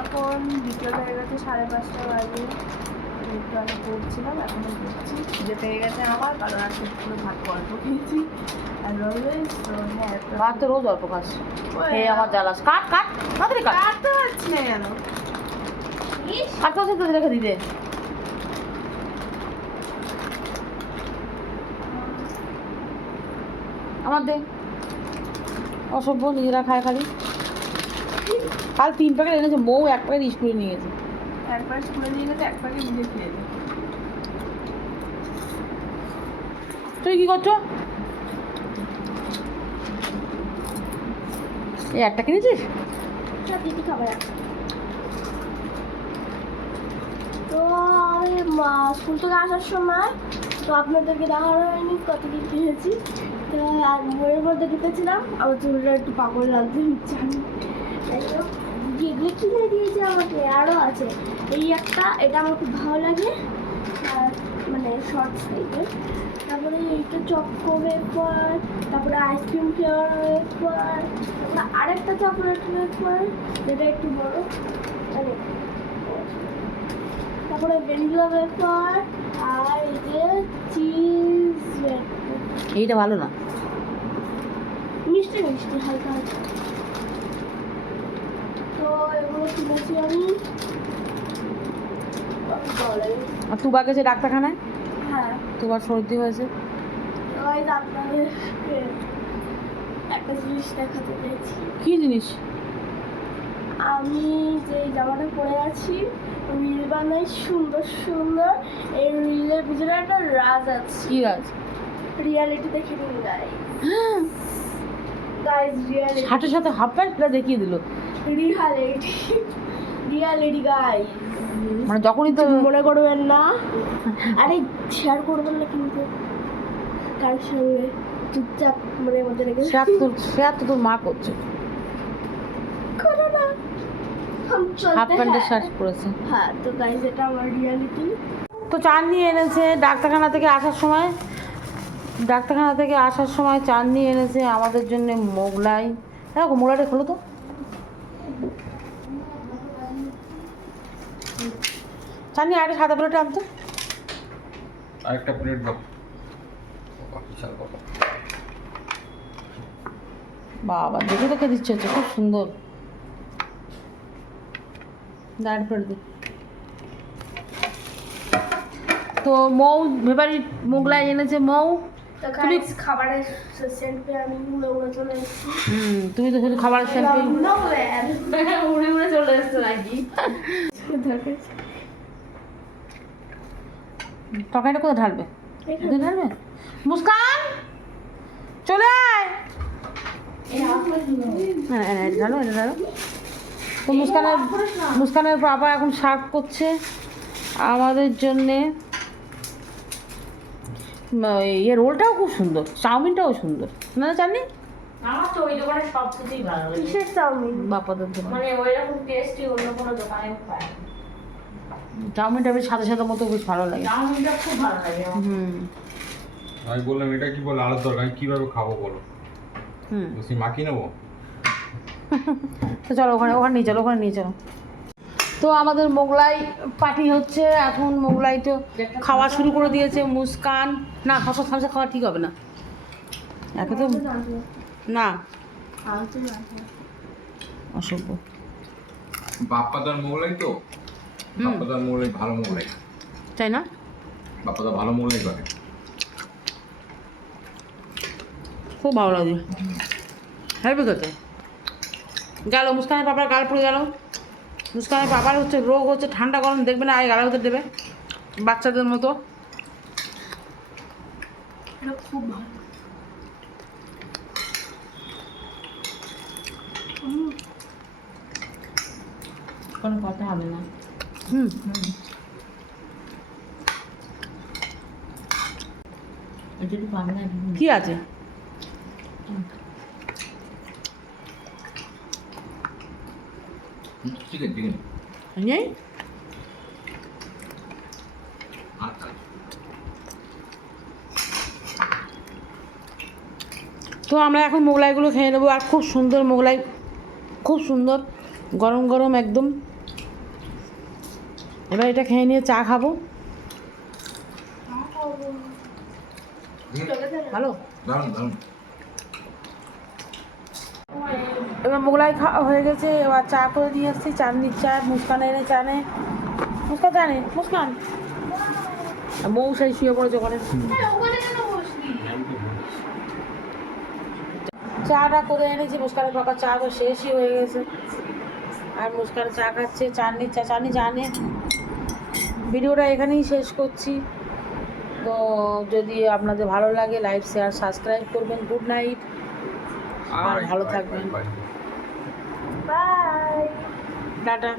এখন বিকেল হয়ে গেছে সাড়ে পাঁচটা বাজে। একটু আগে পড়ছিলাম এখনও খিদে পেয়ে গেছে আমার কারণ ভাত খেয়েছি আর হ্যাঁ তো ভাত তো রোজ অল্প খাস। ওই আমার জ্বালাস। কাট কাট তাড়াতাড়ি কাট। কাটতে পারছি না কেন? রেখে দিতে আমার দে। অসভ্য নিজেরা খায় খালি। কাল তিন প্যাকেট এনেছে বউ এক প্যাকেট স্কুলে নিয়ে গেছে। একবার স্কুলে নিয়ে গেছে এক প্যাকেট নিজে খেয়ে নে। তুই কি করছ? এই একটা কিনেছিস? দিদি খাবার তো মা- স্কুল থেকে আসার সময় তো আপনাদেরকে দেখানো হয়নি কত কি কিনেছি তো আর বইয়ের মধ্যে ঢুকেছিলাম আমার চুলটা একটু পাগল লাগছে তাই তো যেগুলো কিনে দিয়েছে আমাকে আরও আছে। এই একটা এটা আমার খুব ভালো লাগে। মানে শর্টস টাইপের তারপরে এইটা চকো ওয়েফার তারপরে আইসক্রিম ফ্লেভার ওয়েফার তারপরে আরেকটা চকলেট ওয়েফার যেটা একটু বড়। মানে তারপরে ভ্যানিলা ওয়েফার আর এই যে চিজ এইটা ভালো না। মিষ্টি মিষ্টি হালকা হালকা তো এগুলো কিনেছি আমি বলে আর তুবা গেছে ডাক্তারখানায়? হ্যাঁ। তুবার সর্দি হয়েছে। একটা জিনিস দেখাতে পেরেছি। কি জিনিস? আমি যে জামাটা পরে আছি রিল বানাই সুন্দর সুন্দর। এই রিলের ভিতরে একটা রাজ আছে। কি রাজ? রিয়ালিটি দেখে নিন গাইজ গাইজ রিয়ালিটি হাটের সাথে হাফ প্যান্টটা দেখিয়ে দিল। রিয়ালিটি রিয়ালিটি গাইজ মানে যখনই তো মনে করবেন না? আরে শেয়ার করবেন না কিন্তু। কার সঙ্গে? চুপচাপ মনে মধ্যে রেখে শেয়ার তোর শেয়ার তো তোর মা করছে। করো না। হাফ হ্যাঁ। শার্ট পরেছে হ্যাঁ তো গাইজ এটা আমার রিয়ালিটি তো চাটনি এনেছে ডাক্তারখানা থেকে আসার সময়। ডাক্তারখানা থেকে আসার সময় চান নিয়ে এনেছে আমাদের জন্য মোগলাই। দেখো মোগলাইটা খোলো তো। চাটনি আরেকটা সাদা প্লেটে আনতো? আরেকটা প্লেট দাও বাবা, দেখে দেখে দিচ্ছে হচ্ছে খুব সুন্দর। দাঁড় প্লেট দে। তো মৌ ফেভারিট মোগলাই এনেছে মৌ। তো তুমি- খাবারের সেন্ট পেয়ে আমি উড়ে উড়ে চলে এসেছি। হুম তুমি তো শুধু খাবার স্যাম্পল উড়ে উড়ে চলে এসেছে নাকি? তরকারিটা কোথায় ঢালবে? কোথায় ঢালবে? মুস্কান! চলে আয়! হ্যাঁ হ্যাঁ ঢালো এটা ঢালো। তো মুস্কানের মুস্কানের বাবা এখন সার্ভ করছে। আমাদের জন্যে ইয়ে রোলটাও খুব সুন্দর চাউমিনটাও সুন্দর। না জানি আমার তো ওই দোকানে সব কিছুই ভালো। লাগে কিসের চাউমিন? বাপাদের মানে ওইরকম টেস্টি অন্য কোনো দোকানে পায় চাউমিনটা বেশ সাথে সাথে মতো বেশ ভালো লাগে। চাউমিনটা খুব ভালো লাগে হুম। আমি বললাম এটা কি বলে আলাদা দরকার? আমি কীভাবে খাব বলো? হুম। বলছি মাখি নেব? তো চলো ওখানে ওখানে নিয়ে চলো ওখানে নিয়ে চলো। তো আমাদের মোগলাই পার্টি হচ্ছে। এখন মোগলাই তো খাওয়া শুরু করে দিয়েছে। মুস্কান। না খাসা খামসা খাওয়া ঠিক হবে না। একে তো না। অসভ্য। বাপ্পাদার মোগলাই তো? বাপ্পাদার মোগলাই ভালো মোগলাই তাই না? বাপ্পাদা ভালো মোগলাই করে। খুব ভালো লাগে। হেভি খেতে গেল মুস্কানের বাবার গাল পড়ে গেল। মুস্কানের বাবার হচ্ছে রোগ হচ্ছে ঠান্ডা গরম দেখবে না আগে গালের ভিতরে দেবে। বাচ্চাদের মতো। খুব ভালো। কোনো কথা হবে না। হুম। কি আছে? চিকেন চিকেন নেই? তো আমরা এখন মোগলাইগুলো খেয়ে নেব আর খুব সুন্দর মোগলাই খুব সুন্দর গরম গরম একদম। এবার এটা খেয়ে নিয়ে চা খাব। ভালো? দারুণ এবার মোগলাই খাওয়া হয়ে গেছে এবার চা করে দিয়ে এসছি চাঁদনির চা মুস্কান এনে চানে। মুস্কান জানে? মুস্কান? মৌ সেই শুয়ে পড়েছে ওখানে। চাটা করে এনেছি মুস্কানের বাবা চা তো শেষই হয়ে গেছে। আর মুস্কান চা খাচ্ছে চাটনির চা চাটনি জানে। ভিডিওটা এখানেই শেষ করছি। তো যদি আপনাদের ভালো লাগে লাইক শেয়ার সাবস্ক্রাইব করবেন। গুড নাইট আর ভালো থাকবেন। By tata